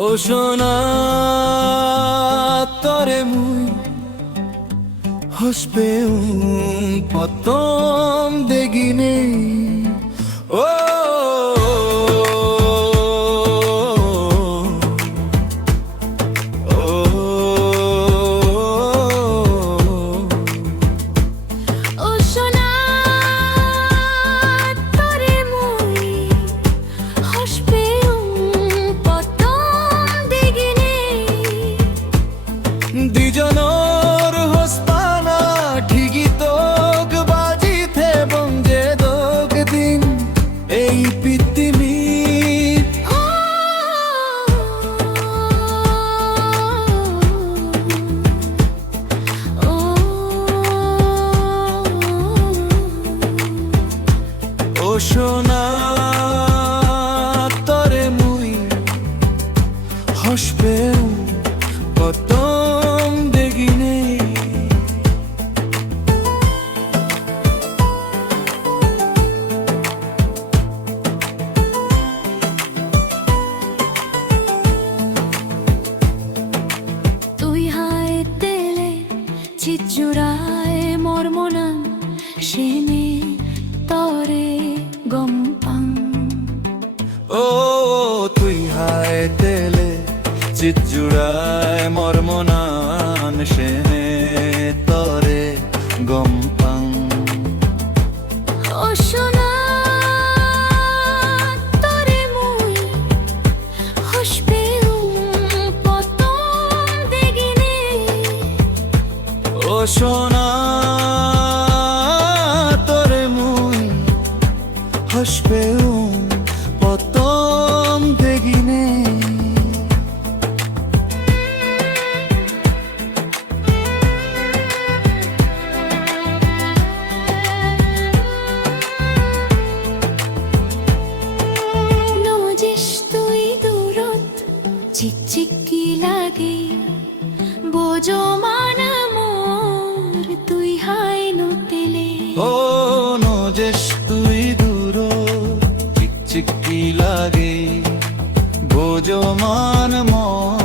ও সোনা তরে মুই হসবে প্রথম দেখিনে ও দুজনের হস্তানা ঠিকই তোক বাজিতে বঞ্জে দোক দিন এই পৃথিবী ও সোনা তরে মুই হসবে প্রথম দেখিনে তুই হায় তেলে চিচুরায় মর্মনান সেনে তরে গম্পাং ও তুই হায় তেলে চিচুড়ায় মর্মনান সেনে তরে গম্পাং ও সোনা তরে মুই হসবে প্রথম দেখিনে ও সোনা তরে মুই হসবে প্রথম দেখিনে চিকচিকি লাগে বোঝো মান মোর তুই হাই নতেলে ও নজেস তুই দূর চিকচিকি লাগে বোঝো মান মোর